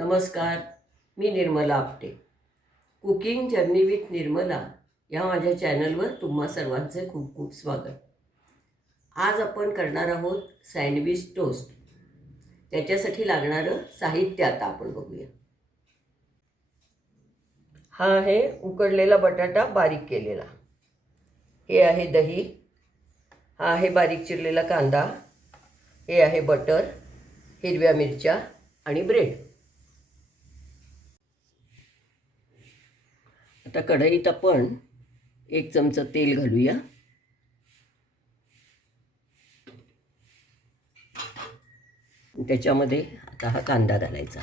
नमस्कार, मी Nirmala Apte. Cooking journey with Nirmala या माझ्या चॅनलवर तुम्हा सर्वांचे खूप खूप स्वागत. आज आपण करणार आहोत सँडविच टोस्ट. त्याच्यासाठी लागणारं साहित्य आता आपण बघूया. हा आहे उकडलेला बटाटा बारीक केलेला. हे आहे दही. हा आहे बारीक चिरलेला कांदा. हे आहे बटर, हिरव्या मिरच्या आणि ब्रेड. आता कढईत आपण 1 चमचा तेल घालूया. त्याच्यामध्ये आता हा कांदा घालायचा.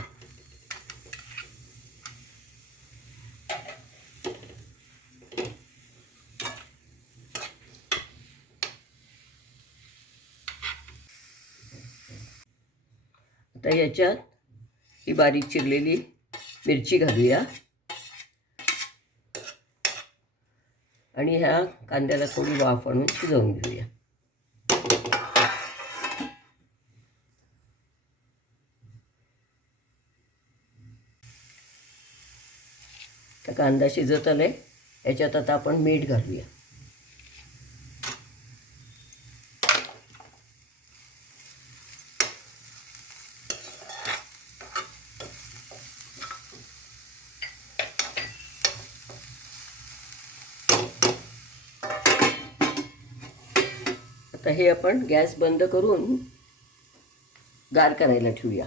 आता याच्यात ही बारीक चिरलेली मिरची घालूया आणि ह्या कांद्याला थोडी वाफ आणून शिजवून घेऊया. तर कांदा शिजत आलाय. याच्यात आता आपण मीठ घालूया. आता हे आपण गॅस बंद करून गार करायला ठेवूया.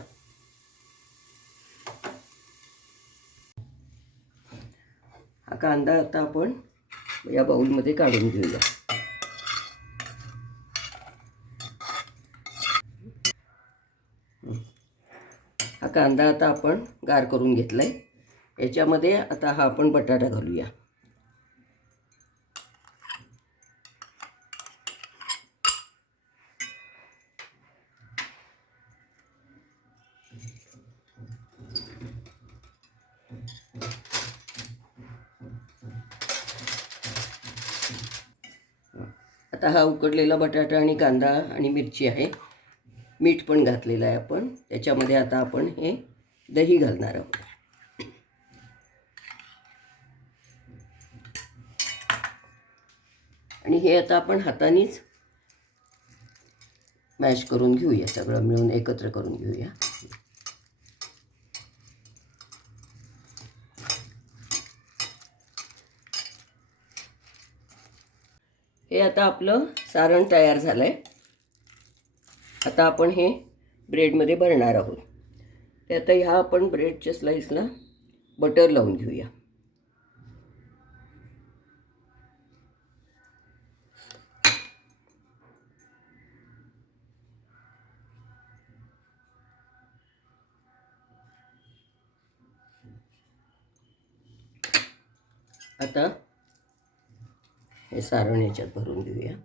हा कांदा आता आपण या बाउलमध्ये काढून घेऊया. हा कांदा आता आपण गार करून घेतलाय. याच्यामध्ये आता हा आपण बटाटा घालूया. आता हा उकडलेला बटाटा आणि कांदा आणि मिरची आहे. मीठ पण घातलेलं आहे आपण. त्याच्यामध्ये आता आपण हे दही घालणार आहोत. आणि हे आता आपण हातानेच मॅश करून घेऊया. सगळं मिळून एकत्र करून घेऊया. हे आता आपलं सारण तयार झालं आहे. आता आपण हे ब्रेडमध्ये भरणार आहोत. ते आता ह्या आपण ब्रेडच्या स्लाईसला बटर लावून घेऊया. आता हे सारण याच्यात भरून घेऊया.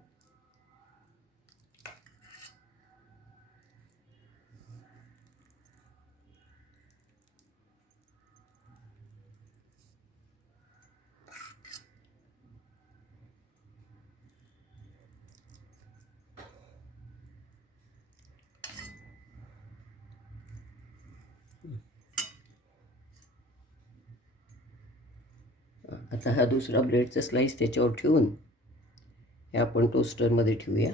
आता हा दुसरा ब्रेडचा स्लाईस त्याच्यावर ठेवून हे आपण टोस्टरमध्ये ठेवूया.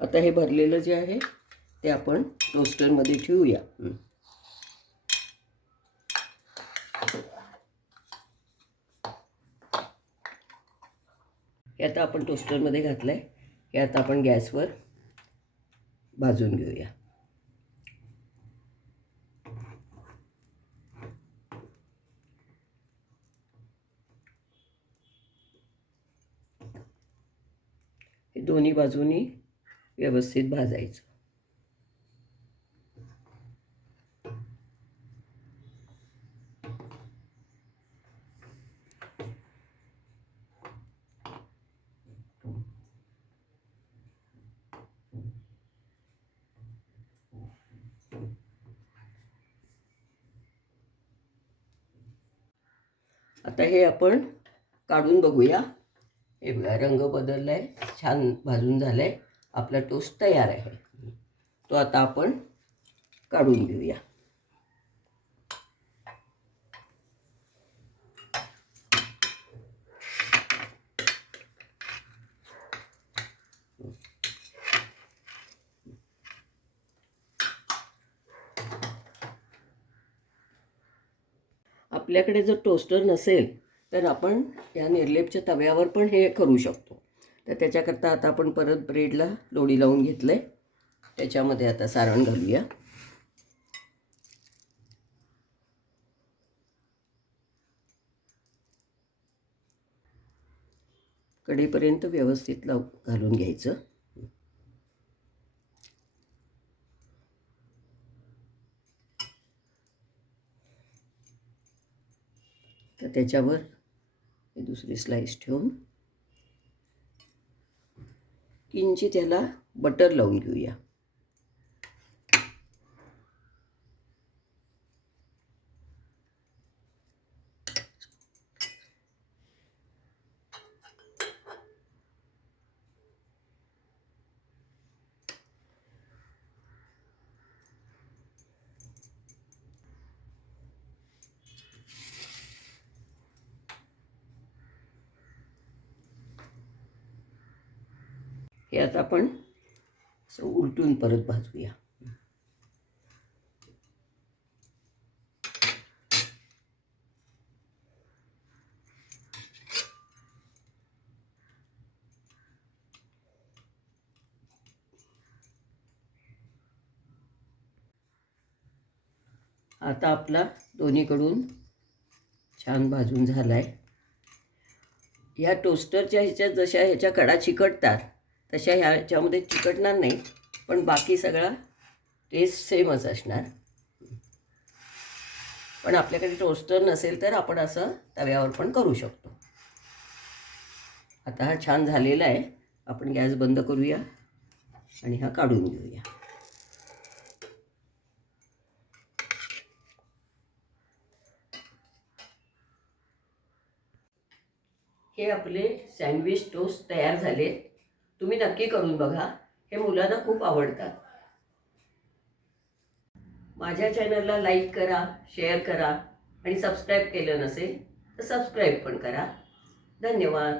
आता हे भरलेलं जे आहे ते आपण टोस्टरमध्ये ठेवूया. हे आता आपण टोस्टरमध्ये घातलं आहे. हे आता आपण गॅसवर भाजून घेऊया. हे दोन्ही बाजूनी व्यवस्थित भाजायचं. आता हे आपण काढून बघूया. हे रंग बदललाय, छान भाजून झालाय. आपला टोस्ट तयार आहे. तो आता आपण काढून घेऊया. आपल्याकडे जर टोस्टर नसेल तर आपण या निर्लेपच्या तव्यावर पण हे करू शकतो. तर त्याच्याकरता आता आपण परत ब्रेडला लोणी लावून घेतलं आहे. त्याच्यामध्ये आता सारण घालूया. कढईपर्यंत व्यवस्थित घालून घ्यायचं. तर त्याच्यावर दुसरी स्लाइस ठेवून किंचित त्याला बटर लावून घेऊया. हे आता आपण उलटून परत भाजूया. आता आपला दोन्हीकडून छान भाजून झाला आहे. ह्या टोस्टरच्या ह्याच्यात जशा ह्याच्या कडा चिकटतात तशा ह्याच्यामध्ये चिकटणार नाही, पण बाकी सगळा टेस्ट सेमच असणार. पण आपल्याकडे टोस्टर नसेल तर आपण असं तव्यावर पण करू शकतो. आता हा छान झालेला आहे. आपण गॅस बंद करूया आणि हा काढून घेऊया. हे आपले सँडविच टोस्ट तयार झाले. तुम्ही नक्की करून बघा. हे मुलांना खूप आवडतात. माझ्या चॅनलला लाईक करा, शेअर करा आणि सबस्क्राईब केलं नसेल तर सबस्क्राईब पण करा. धन्यवाद.